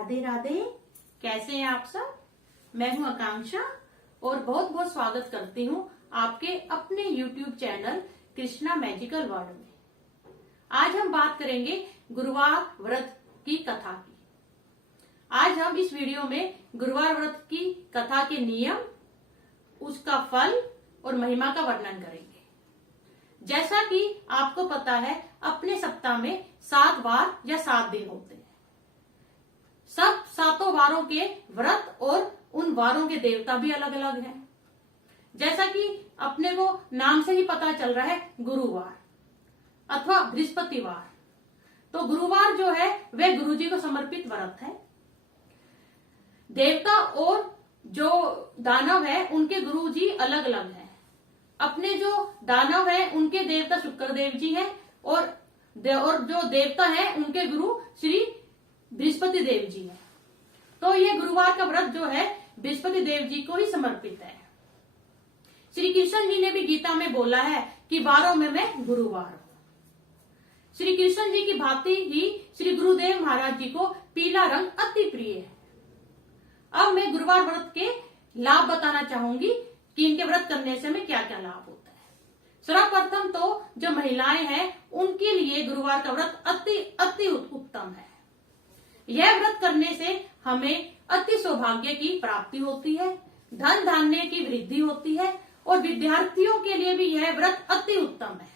राधे राधे। कैसे हैं आप सब? मैं हूं आकांक्षा और बहुत बहुत स्वागत करती हूं आपके अपने YouTube channel Krishna magical world में। आज हम बात करेंगे गुरुवार व्रत की कथा की। आज हम इस वीडियो में गुरुवार व्रत की कथा के नियम, उसका फल और महिमा का वर्णन करेंगे। जैसा कि आपको पता है, अपने सप्ताह में 7 वार या 7 दिन होते हैं। सब 7 वारों के व्रत और उन वारों के देवता भी अलग अलग हैं। जैसा कि अपने को नाम से ही पता चल रहा है, गुरुवार अथवा बृहस्पतिवार। तो गुरुवार जो है वह गुरु जी को समर्पित व्रत है। देवता और जो दानव है उनके गुरु जी अलग अलग हैं। अपने जो दानव है उनके देवता शुक्रदेव जी हैं और जो देवता है उनके गुरु श्री बृहस्पति देव जी हैं। तो ये गुरुवार का व्रत जो है बृहस्पति देव जी को ही समर्पित है। श्री कृष्ण जी ने भी गीता में बोला है कि वारों में मैं गुरुवार हूं। श्री कृष्ण जी की भांति ही श्री गुरुदेव महाराज जी को पीला रंग अति प्रिय है। अब मैं गुरुवार व्रत के लाभ बताना चाहूंगी कि इनके व्रत करने से हमें क्या क्या लाभ होता है। सर्वप्रथम तो जो महिलाएं हैं उनके लिए गुरुवार का व्रत अति उत्तम है। यह व्रत करने से हमें अति सौभाग्य की प्राप्ति होती है, धन धान्य की वृद्धि होती है और विद्यार्थियों के लिए भी यह व्रत अति उत्तम है।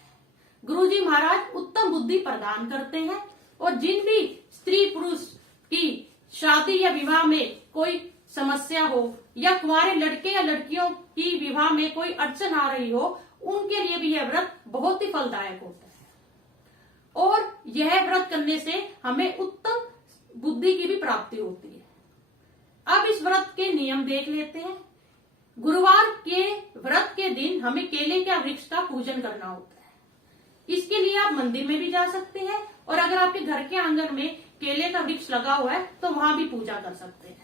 गुरुजी महाराज उत्तम बुद्धि प्रदान करते हैं और जिन भी स्त्री पुरुष की शादी या विवाह में कोई समस्या हो या कुंवारे लड़के या लड़कियों की विवाह में कोई अड़चन आ रही हो, उनके लिए भी यह व्रत बहुत ही फलदायक होता है। और यह व्रत करने से हमें उत्तम बुद्धि की भी प्राप्ति होती है। अब इस व्रत के नियम देख लेते हैं। गुरुवार के व्रत के दिन हमें केले के वृक्ष का पूजन करना होता है। इसके लिए आप मंदिर में भी जा सकते हैं और अगर आपके घर के आंगन में केले का वृक्ष लगा हुआ है तो वहां भी पूजा कर सकते हैं।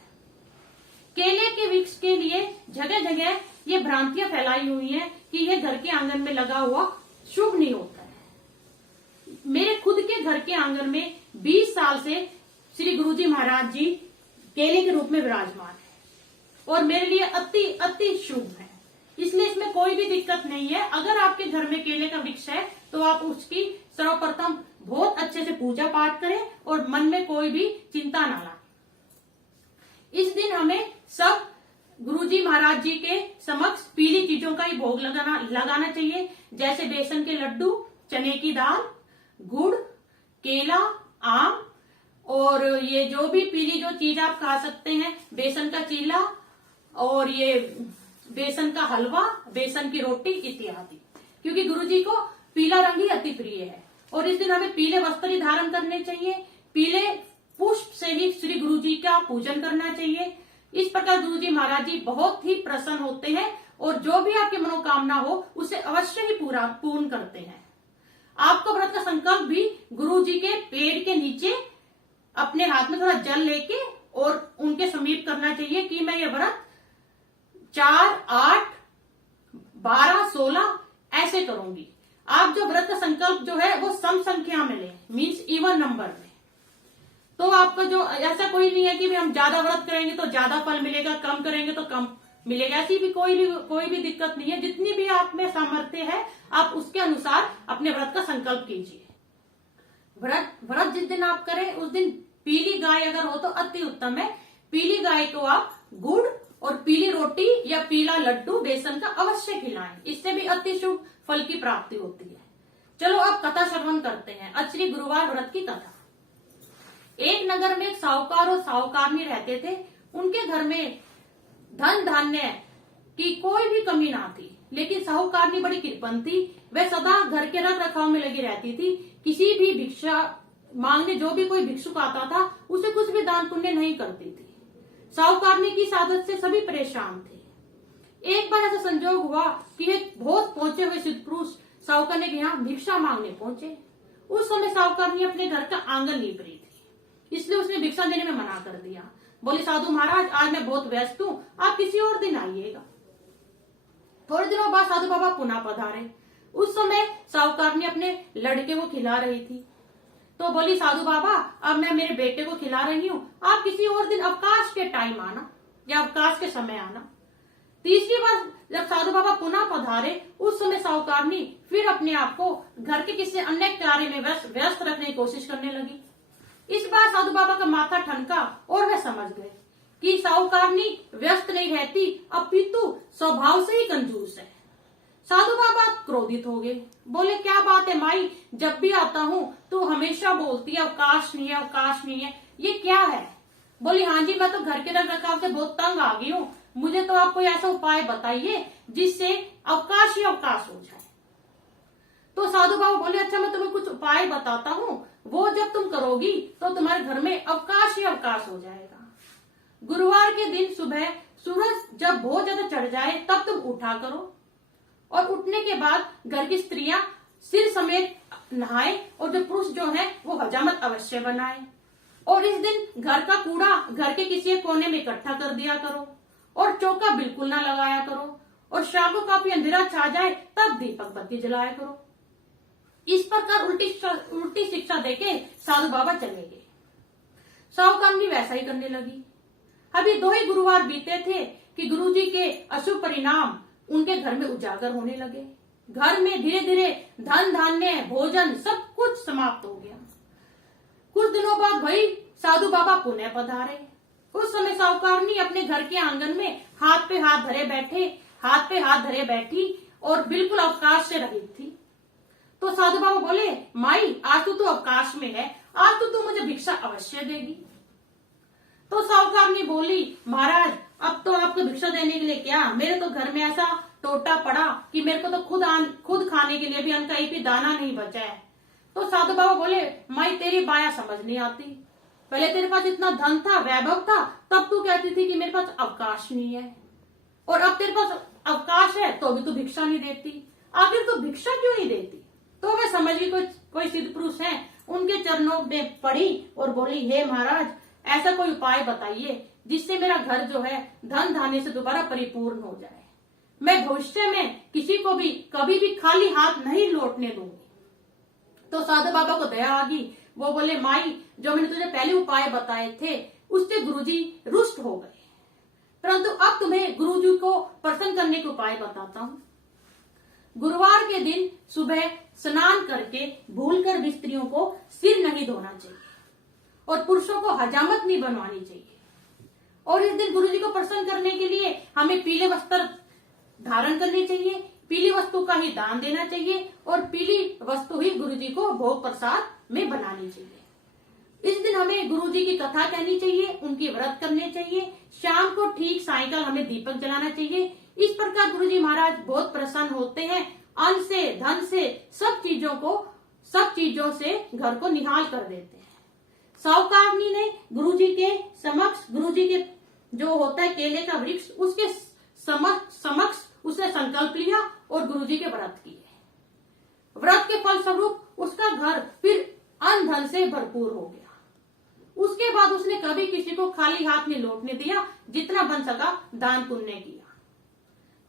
केले के वृक्ष के लिए जगह जगह ये भ्रांतियां फैलाई हुई हैं कि यह घर के आंगन में लगा हुआ शुभ नहीं होता है। मेरे खुद के घर के आंगन में 20 साल से श्री गुरुजी महाराज जी केले के रूप में विराजमान है और मेरे लिए अति शुभ है। इसलिए इसमें कोई भी दिक्कत नहीं है। अगर आपके घर में केले का वृक्ष है तो आप उसकी सर्वप्रथम बहुत अच्छे से पूजा पाठ करें और मन में कोई भी चिंता ना लाएं। इस दिन हमें सब गुरुजी महाराज जी के समक्ष पीली चीजों का ही भोग लगाना चाहिए, जैसे बेसन के लड्डू, चने की दाल, गुड़, केला, आम और ये जो भी पीली जो चीज आप खा सकते हैं, बेसन का चीला और ये बेसन का हलवा, बेसन की रोटी इत्यादि, क्योंकि गुरुजी को पीला रंग ही अति प्रिय है। और इस दिन हमें पीले वस्त्र ही धारण करने चाहिए। पीले पुष्प से ही श्री गुरुजी का पूजन करना चाहिए। इस प्रकार गुरुजी महाराज जी बहुत ही प्रसन्न होते हैं और जो भी आपकी मनोकामना हो उसे अवश्य ही पूर्ण करते हैं। आपको व्रत का संकल्प भी गुरुजी के पेड़ के नीचे अपने हाथ में थोड़ा जल लेके और उनके समीप करना चाहिए कि मैं ये व्रत 4, 8, 12, 16 ऐसे करूंगी। आप जो व्रत का संकल्प जो है वो सम संख्या में लें, मीन्स इवन नंबर में। तो आपका जो ऐसा कोई नहीं है कि हम ज्यादा व्रत करेंगे तो ज्यादा फल मिलेगा, कम करेंगे तो कम मिलेगा, ऐसी भी कोई भी दिक्कत नहीं है। जितनी भी आप में सामर्थ्य है आप उसके अनुसार अपने व्रत का संकल्प कीजिए। व्रत जिस दिन आप करें उस दिन पीली गाय अगर हो तो अति उत्तम है। पीली गाय को आप गुड़ और पीली रोटी या पीला लड्डू बेसन का अवश्य खिलाएं। इससे भी अति शुभ फल की प्राप्ति होती है। चलो अब कथा श्रवण करते हैं। आज श्री गुरुवार व्रत की कथा। एक नगर में एक साहूकार और साहूकारनी रहते थे। उनके घर में धन धान्य की कोई भी कमी ना थी, लेकिन साहूकारनी बड़ी कृपण थी। वह सदा घर के रख रखाव में लगी रहती थी। किसी भी भिक्षा मांगने जो भी कोई भिक्षुक आता था उसे कुछ भी दान पुण्य नहीं करती थी। साहूकारनी की आदत से सभी परेशान थे। एक बार ऐसा संजोग हुआ कि एक बहुत पहुंचे हुए सिद्ध पुरुष साहूकारनी के यहाँ भिक्षा मांगने पहुंचे। उस समय साहूकारनी अपने घर का आंगन लीप रही थी, इसलिए उसने भिक्षा देने में मना कर दिया। बोली, साधु महाराज आज मैं बहुत व्यस्त हूँ, आप किसी और दिन आइएगा। थोड़े दिनों बाद साधु बाबा पुनः पधारे। उस समय साहूकारनी अपने लड़के को खिला रही थी। तो बोली साधु बाबा अब मैं मेरे बेटे को खिला रही हूँ, आप किसी और दिन अवकाश के टाइम आना या अवकाश के समय आना। तीसरी बार जब साधु बाबा पुनः पधारे उस समय साहूकारनी फिर अपने आप को घर के किसी अन्य कार्य में व्यस्त रखने की कोशिश करने लगी। इस बार साधु बाबा का माथा ठनका और वह समझ गए कि साहूकारनी व्यस्त नहीं रहती, अपितु स्वभाव से ही कंजूस है। साधु बाबा क्रोधित हो गए, बोले क्या बात है माई, जब भी आता हूँ तो हमेशा बोलती है अवकाश नहीं है, अवकाश नहीं है, ये क्या है? बोली हाँ जी, मैं तो घर के रख रखाव से बहुत तंग आ गई हूँ, मुझे तो आप कोई ऐसा उपाय बताइए जिससे अवकाश ही अवकाश हो जाए। तो साधु बाबा बोले अच्छा मैं तुम्हें कुछ उपाय बताता हूँ, वो जब तुम करोगी तो तुम्हारे घर में अवकाश ही अवकाश हो जाएगा। गुरुवार के दिन सुबह सूरज जब बहुत ज्यादा चढ़ जाए तब तुम उठा करो, और उठने के बाद घर की स्त्रियां सिर समेत नहाए और जो पुरुष जो है वो हजामत अवश्य बनाए, और इस दिन घर का कूड़ा घर के किसी कोने में इकट्ठा कर दिया करो, और चौका बिल्कुल ना लगाया करो, और शाम को काफी अंधेरा छा जाए तब दीपक बत्ती जलाया करो। इस प्रकार उल्टी शिक्षा देके साधु बाबा चले गए। साहूकारनी वैसा ही करने लगी। अभी 2 ही गुरुवार बीते थे कि गुरुजी के अशुभ परिणाम उनके घर में उजागर होने लगे। घर में धीरे धीरे धन धान्य भोजन सब कुछ समाप्त हो गया। कुछ दिनों बाद वही साधु बाबा पुनः पधारे। उस समय साहूकारनी अपने घर के आंगन में हाथ पे हाथ धरे बैठी और बिल्कुल अवकाश से रहित थी। तो साधु बाबा बोले माई आज तो तू अवकाश में है, आज तो तू मुझे भिक्षा अवश्य देगी। तो साहूकारनी बोली महाराज अब तो आपको भिक्षा देने के लिए क्या, मेरे तो घर में ऐसा टोटा पड़ा कि मेरे को तो खुद खाने के लिए भी अन्न का एक भी दाना नहीं बचा है। तो साधु बाबा बोले माई तेरी बाया समझ नहीं आती, पहले तेरे पास इतना धन था, वैभव था, तब तू कहती थी कि मेरे पास अवकाश नहीं है, और अब तेरे पास अवकाश है तो भी तू भिक्षा नहीं देती, आखिर तू भिक्षा क्यों नहीं देती? तो मैं समझ गई कोई सिद्ध पुरुष है, उनके चरणों में पड़ी और बोली हे महाराज ऐसा कोई उपाय बताइए जिससे मेरा घर जो है धन धान्य से दोबारा परिपूर्ण हो जाए, मैं भविष्य में किसी को भी कभी भी खाली हाथ नहीं लौटने दूंगी। तो साधु बाबा को दया आ गई, वो बोले माई जो मैंने तुझे पहले उपाय बताए थे उससे गुरुजी रुष्ट हो गए, परंतु अब तुम्हें गुरुजी को प्रसन्न करने के उपाय बताता हूँ। गुरुवार के दिन सुबह स्नान करके भूलकर भी स्त्रियों को सिर नहीं धोना चाहिए और पुरुषों को हजामत नहीं बनवानी चाहिए, और इस दिन गुरुजी को प्रसन्न करने के लिए हमें पीले वस्त्र धारण करने चाहिए, पीली वस्तु का ही दान देना चाहिए, और पीली वस्तु ही गुरुजी को भोग प्रसाद में बनानी चाहिए। इस दिन हमें गुरुजी की कथा कहनी चाहिए, उनकी व्रत करने चाहिए, शाम को ठीक सायंकाल हमें दीपक जलाना चाहिए। इस प्रकार गुरुजी महाराज बहुत प्रसन्न होते हैं, अन्न से धन से सब चीजों से घर को निहाल कर देते हैं। साहूकारनी ने गुरुजी के समक्ष, गुरुजी के जो होता है केले का वृक्ष, उसके समक्ष उसने संकल्प लिया और गुरुजी के व्रत किए। व्रत के फल स्वरूप उसका घर फिर अन्न धन से भरपूर हो गया। उसके बाद उसने कभी किसी को खाली हाथ में लौटने दिया, जितना बन सका दान पुण्य किया।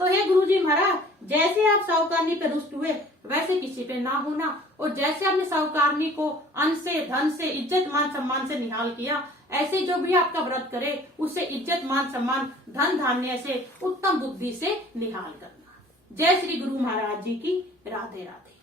तो हे गुरुजी महाराज जैसे आप साहूकारनी पे रुष्ट हुए वैसे किसी पे ना होना, और जैसे आपने साहूकारनी को अन्न से धन से इज्जत मान सम्मान से निहाल किया, ऐसे जो भी आपका व्रत करे उसे इज्जत मान सम्मान धन धान्य से उत्तम बुद्धि से निहाल करना। जय श्री गुरु महाराज जी की। राधे राधे।